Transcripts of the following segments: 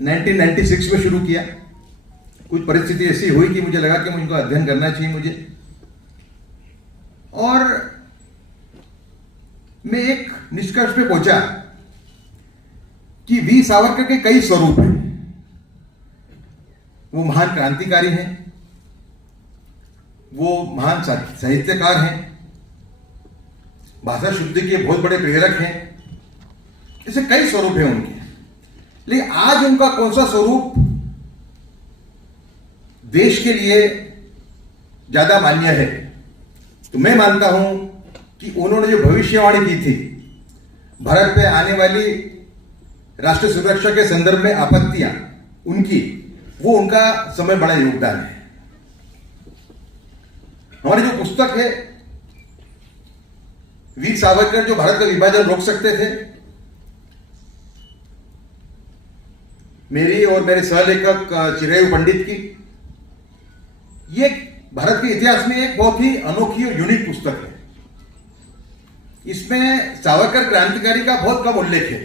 1996 में शुरू किया। कुछ परिस्थिति ऐसी हुई कि मुझे लगा कि मुझको अध्ययन करना चाहिए मुझे, और मैं एक निष्कर्ष पे पहुंचा कि वीर सावरकर के कई स्वरूप हैं। वो महान क्रांतिकारी हैं, वो महान साहित्यकार हैं, भाषा शुद्धि के बहुत बड़े प्रेरक हैं, ऐसे कई स्वरूप हैं उनके। लेकिन आज उनका कौन सा स्वरूप देश के लिए ज्यादा मान्य है? तो मैं मानता हूं कि उन्होंने जो भविष्यवाणी की थी, भारत पे आने वाली राष्ट्रीय सुरक्षा के संदर्भ में आपत्तियां उनकी, वो उनका समय बड़ा योगदान है। हमारी जो पुस्तक है वीर सावरकर जो भारत का विभाजन रोक सकते थे, मेरी और मेरे सहलेखक चिरायु पंडित की, ये भारत के इतिहास में एक बहुत ही अनोखी और यूनिक पुस्तक है। इसमें सावरकर क्रांतिकारी का बहुत कम उल्लेख है।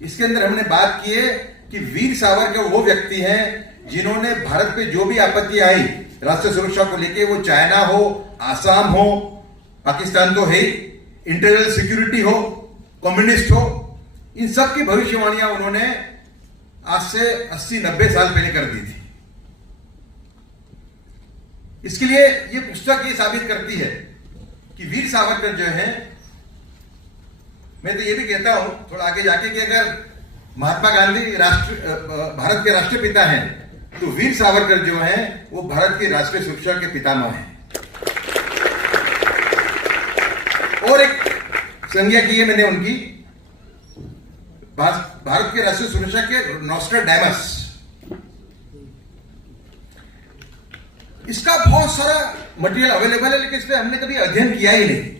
इसके अंदर हमने बात की है कि वीर सावरकर वो व्यक्ति हैं जिन्होंने भारत पे जो भी आपत्ति आई राष्ट्रीय सुरक्षा को लेके, वो चाइना हो, आसाम हो, पाकिस्तान तो है, इंटरनल सिक्योरिटी हो, कम्युनिस्ट हो, इन सब की भविष्यवाणियां उन्होंने आज से 80-90 साल पहले कर दी थी। इसके लिए ये पुस्तक ये साबित करती है कि वीर सावरकर जो है, मैं तो ये भी कहता हूं थोड़ा आगे जाके कि अगर महात्मा गांधी भारत के राष्ट्रपिता हैं, तो वीर सावरकर जो हैं वो भारत की राष्ट्रीय सुरक्षा के पितामह हैं। और एक संज्ञा की है मैंने उनकी, भारत के राष्ट्रीय सुरक्षा के नॉस्ट्राडामस। इसका बहुत सारा मटेरियल अवेलेबल है, लेकिन इस पर हमने कभी अध्ययन किया ही नहीं।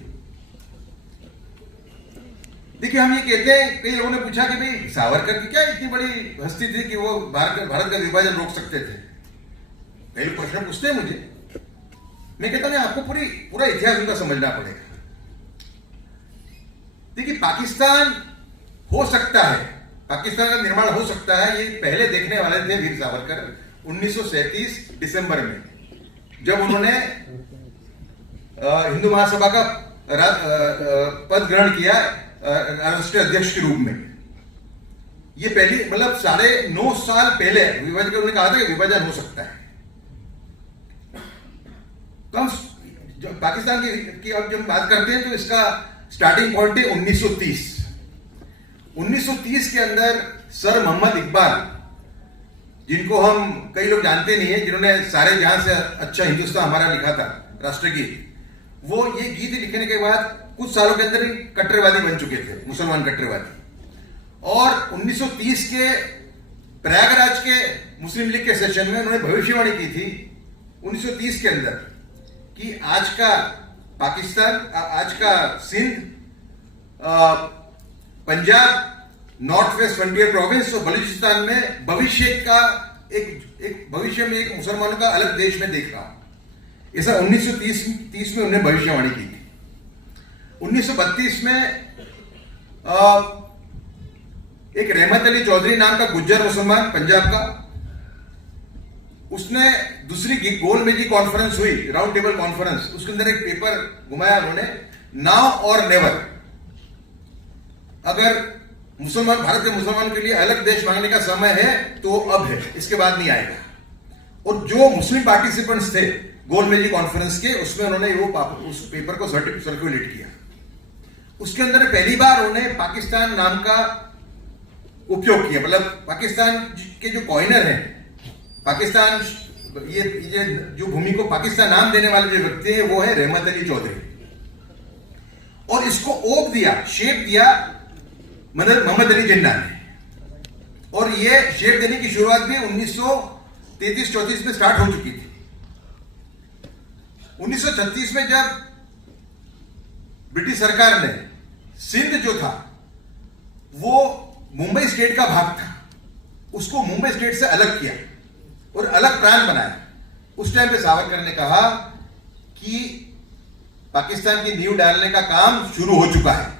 देखिए, हम ये कहते हैं, कई लोगों ने पूछा कि भाई सावरकर की क्या इतनी बड़ी हस्ती थी कि वो भारत का विभाजन रोक सकते थे। कई लोग प्रश्न पूछते हैं मुझे, मैं कहता हूं आपको पूरा इतिहास उनका समझना पड़ेगा। देखिए, पाकिस्तान हो सकता है, पाकिस्तान का निर्माण हो सकता है, ये पहले देखने वाले थे वीर सावरकर 1937 दिसंबर में, जब उन्होंने हिंदू महासभा का पद ग्रहण किया राष्ट्रीय अध्यक्ष के रूप में। ये पहली मतलब 9.5 साल पहले विभाजन के उन्होंने कहा था कि विभाजन हो सकता है। तो पाकिस्तान की अब जब बात करते हैं तो इसका स्टार्टिंग पॉइंट है 1930। 1930 के अंदर सर मोहम्मद इकबाल, जिनको हम कई लोग जानते नहीं है, जिन्होंने सारे जहां से अच्छा हिंदुस्तान हमारा लिखा था राष्ट्रगीत, वो ये गीत लिखने के बाद कुछ सालों के अंदर ही कट्टरवादी बन चुके थे, मुसलमान कट्टरवादी। और 1930 के प्रयागराज के मुस्लिम लीग के सेशन में उन्होंने भविष्यवाणी की थी 1930 के अंदर कि आज का पाकिस्तान, आज का Sindh, Punjab, north west frontier province और बलूचिस्तान में भविष्य का एक भविष्य में एक मुसलमानों का अलग देश में देख रहा। ऐसा 1930 में उन्होंने भविष्यवाणी की थी। 1932 में एक रहमत अली चौधरी नाम का गुज्जर मुसलमान पंजाब का, उसने दूसरी गोलमेजी कॉन्फ्रेंस हुई, राउंड टेबल कॉन्फ्रेंस, उसके अंदर एक पेपर घुमाया उन्होंने, नाउ और नेवर। अगर मुसलमान, भारत के मुसलमान के लिए अलग देश मांगने का समय है तो अब है, इसके बाद नहीं आएगा। और जो मुस्लिम पार्टिसिपेंट्स थे गोलमेजी कॉन्फ्रेंस के, उसमें उन्होंने उस पेपर को सर्कुलेट किया। उसके अंदर पहली बार उन्हें पाकिस्तान नाम का उपयोग किया। मतलब पाकिस्तान के जो कॉइनर हैं, पाकिस्तान ये जो भूमि को पाकिस्तान नाम देने वाले जो व्यक्ति है वो है रहमत अली चौधरी। और इसको ओप दिया, शेप दिया मोहम्मद अली जिन्ना ने। और ये शेप देने की शुरुआत भी 1933-34 में स्टार्ट हो चुकी थी। 1936 में जब ब्रिटिश सरकार ने सिंध जो था वो मुंबई स्टेट का भाग था, उसको मुंबई स्टेट से अलग किया और अलग प्रांत बनाया। उस टाइम पे सावरकर ने कहा कि पाकिस्तान की नींव डालने का काम शुरू हो चुका है।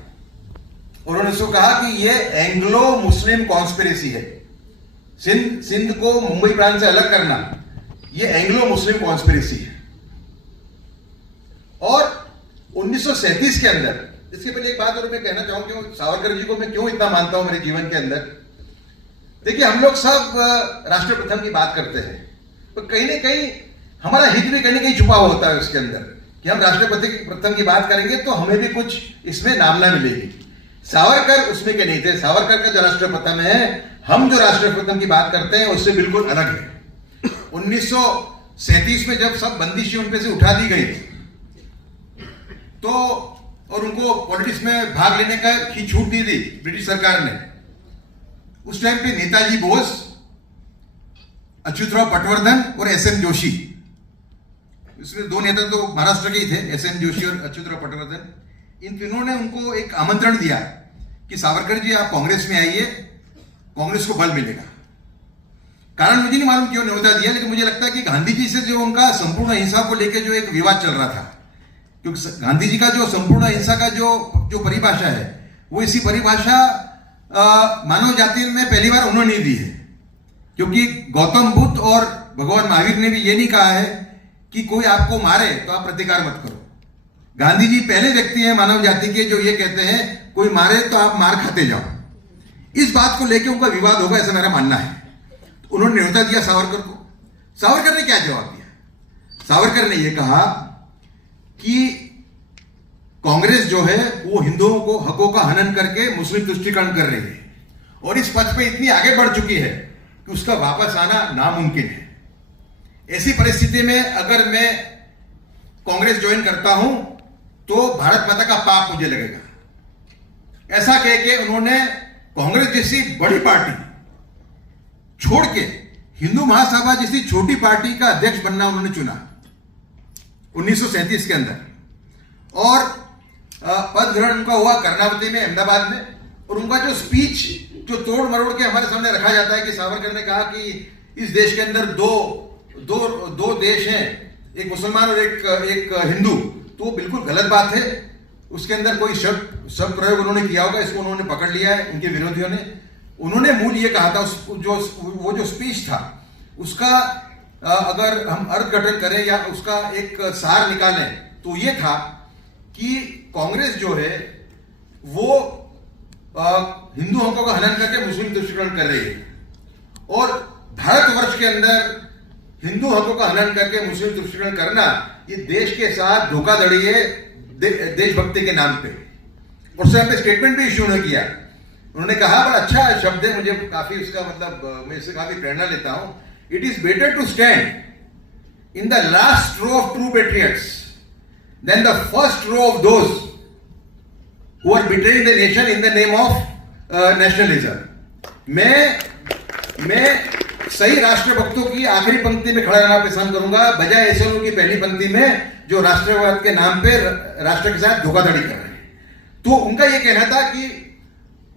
उन्होंने उसको कहा कि ये एंग्लो मुस्लिम कॉन्स्पिरेसी है, सिंध को मुंबई प्रांत से अलग करना, ये एंग्लो मुस्लिम कॉन्स्पिरेसी है। और 1937 के अंदर, इसके पहले एक बात और मैं कहना चाहूंगा, सावरकर जी को मैं क्यों इतना मानता हूं मेरे जीवन के अंदर। देखिए, हम लोग सब राष्ट्रप्रथम की बात करते हैं, तो कहीं ना कहीं हमारा हित भी कहीं ना कहीं छुपा होता है उसके अंदर, कि हम राष्ट्रपति प्रथम की बात करेंगे तो हमें भी कुछ इसमें नामना मिलेगी। सावरकर उसमें के नहीं थे। सावरकर का जो राष्ट्रप्रथम है, हम जो राष्ट्रप्रथम की बात करते हैं उससे बिल्कुल अलग है। 1937 में जब सब बंदिशें उन पे से उठा दी गई तो, और उनको पॉलिटिक्स में भाग लेने की छूट दी थी ब्रिटिश सरकार ने, उस टाइम पे नेताजी बोस, अच्युतराव पटवर्धन और एसएन जोशी, इसमें दो नेता तो महाराष्ट्र के ही थे, एसएन जोशी और अच्युतराव पटवर्धन, इन तीनों ने उनको एक आमंत्रण दिया कि सावरकर जी आप कांग्रेस में आइए, कांग्रेस को बल मिलेगा। कारण मुझे नहीं मालूम क्यों न्योता दिया, लेकिन मुझे लगता है कि गांधी जी से जो उनका संपूर्ण अहिंसा को लेकर जो एक विवाद चल रहा था, क्योंकि गांधी जी का जो संपूर्ण अहिंसा का जो परिभाषा है, वो इसी परिभाषा मानव जाति में पहली बार उन्होंने दी है। क्योंकि गौतम बुद्ध और भगवान महावीर ने भी ये नहीं कहा है कि कोई आपको मारे तो आप प्रतिकार मत करो। गांधी जी पहले व्यक्ति हैं मानव जाति के जो ये कहते हैं कोई मारे तो आप मार खाते जाओ। इस बात को लेकर उनका विवाद होगा, ऐसा मेरा मानना है। तो उन्होंने न्योता दिया सावरकर को। सावरकर ने क्या जवाब दिया? सावरकर ने यह कहा कि कांग्रेस जो है वो हिंदुओं को हकों का हनन करके मुस्लिम तुष्टीकरण कर रही है, और इस पथ पे इतनी आगे बढ़ चुकी है कि उसका वापस आना नामुमकिन है। ऐसी परिस्थिति में अगर मैं कांग्रेस ज्वाइन करता हूं तो भारत माता का पाप मुझे लगेगा। ऐसा कह के उन्होंने कांग्रेस जैसी बड़ी पार्टी छोड़ के हिंदू महासभा जैसी छोटी पार्टी का अध्यक्ष बनना उन्होंने चुना 1937 के अंदर। और पद ग्रहण उनका हुआ कर्नावती में, अहमदाबाद में। और उनका जो स्पीच जो तोड़ मरोड़ के हमारे सामने रखा जाता है कि सावरकर ने कहा कि इस देश के अंदर दो देश हैं, एक मुसलमान और एक हिंदू, तो बिल्कुल गलत बात है। उसके अंदर कोई शब्द प्रयोग उन्होंने किया होगा, इसको उन्होंने पकड़ लिया है उनके विरोधियों ने। उन्होंने मूल ये कहा था, वो जो स्पीच था उसका अगर हम अर्थघटन करें या उसका एक सार निकालें तो ये था कि कांग्रेस जो है वो हिंदू हकों का हनन करके मुस्लिम तुष्टीकरण कर रही है, और भारतवर्ष के अंदर हिंदू हकों का हनन करके मुस्लिम तुष्टीकरण करना ये देश के साथ धोखाधड़ी है देशभक्ति के नाम पे। और उससे पे स्टेटमेंट भी इश्यू उन्होंने किया। उन्होंने कहा, बड़ा अच्छा शब्द है, मुझे काफी उसका मतलब मैं इससे काफी प्रेरणा लेता हूं। It is better to stand in the last row of true patriots than the first row of those who are betraying the nation in the name of nationalism. मैं सही राष्ट्रभक्तों की आखिरी पंक्ति में खड़ा रहना पसंद करूंगा, बजाय ऐसे लोगों की पहली पंक्ति में जो राष्ट्रवाद के नाम पे राष्ट्र के साथ धोखाधड़ी कर रहे हैं। तो उनका यह कहना था कि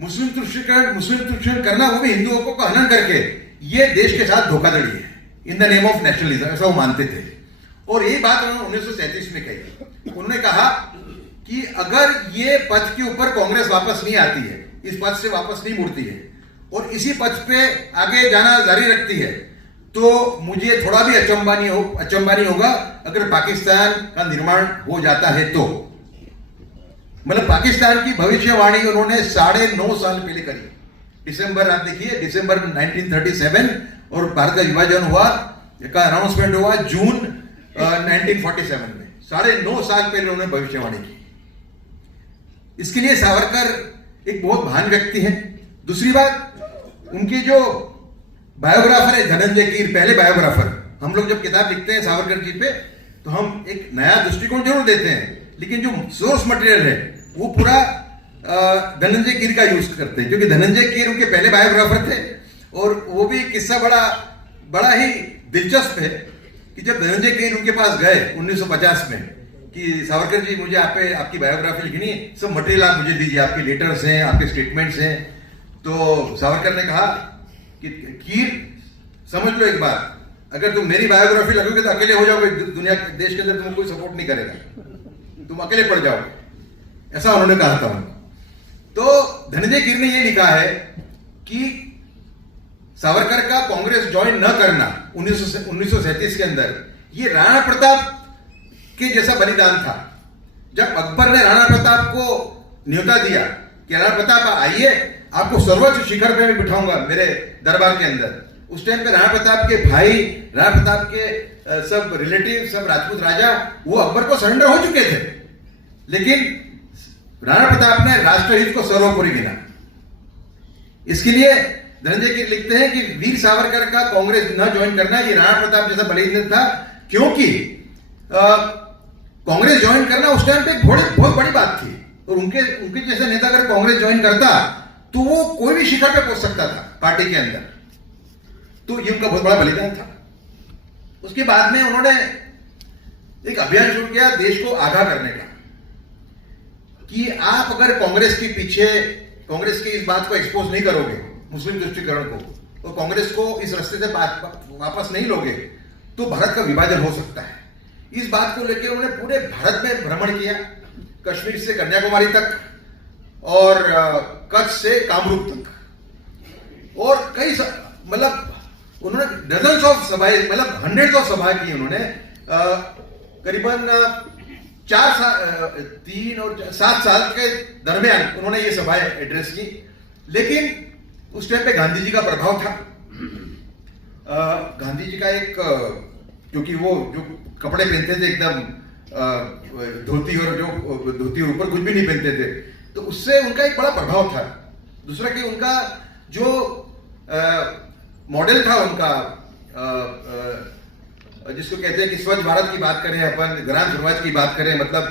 मुस्लिम तुष्टीकरण करना, वो भी हिंदुओं को हनन करके, ये देश के साथ धोखाधड़ी है इन द नेम ऑफ नेशनलिज्म, ऐसा वो मानते थे। और यही बात उन्होंने 1937 में कही। उन्होंने कहा कि अगर ये पथ के ऊपर कांग्रेस वापस नहीं आती है, इस पथ से वापस नहीं मुड़ती है और इसी पथ पे आगे जाना जारी रखती है, तो मुझे थोड़ा भी अचंबा नहीं होगा अगर पाकिस्तान का निर्माण हो जाता है तो। मतलब पाकिस्तान की भविष्यवाणी उन्होंने 9.5 साल पहले करी। दिसंबर, आप देखिए, दिसंबर 1937, और भारत का विभाजन हुआ, का अनाउंसमेंट हुआ जून 1947 में। 9.5 साल पहले उन्होंने भविष्यवाणी की। इसके लिए सावरकर एक बहुत महान व्यक्ति है। दूसरी बात, उनके जो बायोग्राफर है धनंजय कीर, पहले बायोग्राफर। हम लोग जब किताब लिखते हैं सावरकर जी पे तो हम एक नया दृष्टिकोण जरूर देते हैं, लेकिन जो सोर्स मटेरियल है वो पूरा धनंजय कीर का यूज करते हैं, क्योंकि धनंजय कीर उनके पहले बायोग्राफर थे। और वो भी किस्सा बड़ा ही दिलचस्प है कि जब धनंजय कीर उनके पास गए 1950 में कि सावरकर जी मुझे आपकी बायोग्राफी लिखनी है, सब मटेरियल आप मुझे दीजिए, आपके लेटर्स हैं, आपके स्टेटमेंट्स हैं। तो सावरकर ने कहा कि कीर समझ लो एक बात, अगर तुम मेरी बायोग्राफी लगोगे तो अकेले हो जाओगे, दुनिया देश के अंदर तुमको कोई सपोर्ट नहीं करेगा, तुम अकेले पड़ जाओगे, ऐसा उन्होंने कहा था उनको। तो धनंजय कीर ने यह लिखा है कि सावरकर का कांग्रेस ज्वाइन न करना 1937 के अंदर, ये राणा प्रताप के जैसा बलिदान था। जब अकबर ने राणा प्रताप को न्योता दिया कि राणा प्रताप आइए, आपको सर्वोच्च शिखर पे भी बिठाऊंगा मेरे दरबार के अंदर, उस टाइम पे राणा प्रताप के भाई, राणा प्रताप के सब रिलेटिव, सब राजपूत राजा वो अकबर को सरेंडर हो चुके थे, लेकिन राणा प्रताप ने राष्ट्रहित को सर्वोपरि गिना। इसके लिए धनंजय कीर लिखते हैं कि वीर सावरकर का कांग्रेस न ज्वाइन करना ये राणा प्रताप जैसा बलिदान था, क्योंकि कांग्रेस ज्वाइन करना उस टाइम पे बहुत बड़ी बात थी, और उनके जैसे नेता अगर कांग्रेस ज्वाइन करता तो वो कोई भी शिखर पे पहुंच सकता था पार्टी के अंदर। तो ये उनका बहुत बड़ा बलिदान था। उसके बाद में उन्होंने एक अभियान शुरू किया देश को आगाह करने का, कि आप अगर कांग्रेस के पीछे, कांग्रेस की इस बात को एक्सपोज नहीं करोगे, मुस्लिम तुष्टीकरण को, और कांग्रेस को इस रास्ते से वापस नहीं लोगे, तो भारत का विभाजन हो सकता है। इस बात को लेकर उन्होंने पूरे भारत में भ्रमण किया, कश्मीर से कन्याकुमारी तक और कच्छ से कामरूप तक, और कई मतलब उन्होंने डजन्स ऑफ सभाएं, मतलब हंड्रेड्स ऑफ सभाएं की उन्होंने। करीबन 3 और 7 साल के दरमियान उन्होंने ये सभाएं एड्रेस की। लेकिन उस टाइम पे गांधी जी का प्रभाव था। गांधी जी का एक, क्योंकि वो जो कपड़े पहनते थे एकदम धोती और ऊपर कुछ भी नहीं पहनते थे, तो उससे उनका एक बड़ा प्रभाव था। दूसरा कि उनका जो मॉडल था उनका, जिसको कहते हैं कि स्वच्छ भारत की बात करें अपन, ग्राम स्वराज की बात करें, मतलब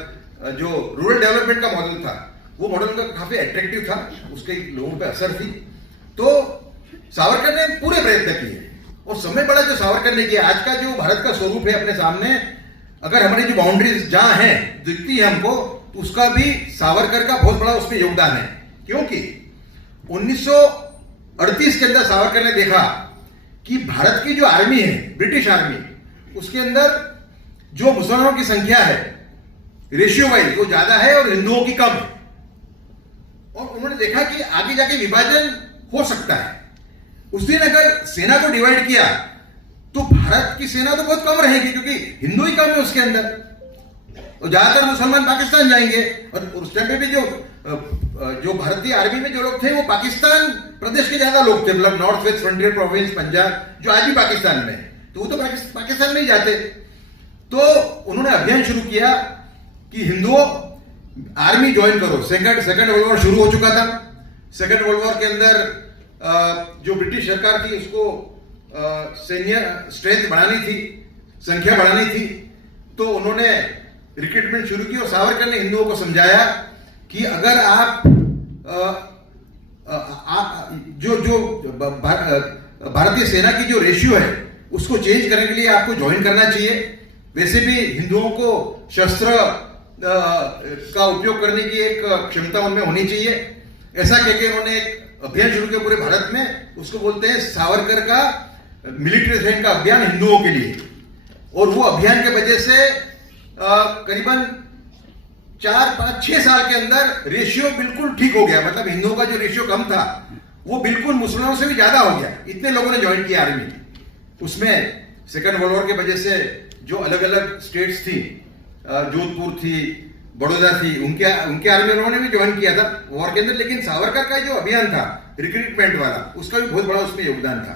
जो रूरल डेवलपमेंट का मॉडल था, वो मॉडल का काफी अट्रैक्टिव था, उसके लोगों पे असर थी। तो सावरकर ने पूरे प्रयत्न किए, और समय बड़ा जो सावरकर ने किया, आज का जो भारत का स्वरूप है अपने सामने, अगर हमारी जो बाउंड्रीज जहां हैं दिखती है हमको, तो उसका भी सावरकर का बहुत बड़ा उसमें योगदान है। क्योंकि 1938 के अंदर सावरकर ने देखा कि भारत की जो आर्मी है, ब्रिटिश आर्मी, उसके अंदर जो मुसलमानों की संख्या है रेशियो वाइज वो ज्यादा है और हिंदुओं की कम है, और उन्होंने देखा कि आगे जाके विभाजन हो सकता है। उस दिन अगर सेना को डिवाइड किया तो भारत की सेना तो बहुत कम रहेगी, क्योंकि हिंदू ही कम है उसके अंदर, और ज्यादातर मुसलमान पाकिस्तान जाएंगे। और उस टाइम पे भी जो भारतीय आर्मी में जो लोग थे वो पाकिस्तान प्रदेश के ज्यादा लोग थे, मतलब north west frontier province Punjab, जो आज भी पाकिस्तान में है, तो वो तो पाकिस्तान में ही जाते। तो उन्होंने अभियान शुरू किया कि हिंदुओं आर्मी ज्वाइन करो। सेकंड वर्ल्ड वॉर शुरू हो चुका था। सेकंड वर्ल्ड वॉर के अंदर जो ब्रिटिश सरकार थी उसको सैन्य स्ट्रेंथ बढ़ानी थी, संख्या बढ़ानी थी, तो उन्होंने रिक्रूटमेंट शुरू की। और सावरकर ने हिंदुओं को समझाया कि अगर आप भारतीय सेना की जो रेशियो है उसको चेंज करने के लिए आपको ज्वाइन करना चाहिए। वैसे भी हिंदुओं को शस्त्र का उपयोग करने की एक क्षमता उनमें होनी चाहिए। ऐसा कहकर उन्होंने एक अभियान शुरू किया पूरे भारत में, उसको बोलते हैं सावरकर का मिलिट्री का अभियान हिंदुओं के लिए। और वो अभियान के वजह से करीबन 4, 5, 6 साल के अंदर रेशियो बिल्कुल ठीक हो गया, मतलब हिंदुओं का जो रेशियो कम था वो बिल्कुल मुसलमानों से भी ज्यादा हो गया। इतने लोगों ने ज्वाइन किया आर्मी। उसमें सेकंड वर्ल्ड वॉर की वजह से जो अलग अलग स्टेट्स थी, जोधपुर थी, बड़ौदा थी, उनके आर्मी लोगों ने भी ज्वाइन किया था वॉर के अंदर। लेकिन सावरकर का जो अभियान था रिक्रूटमेंट वाला, उसका भी बहुत बड़ा उसमें योगदान था।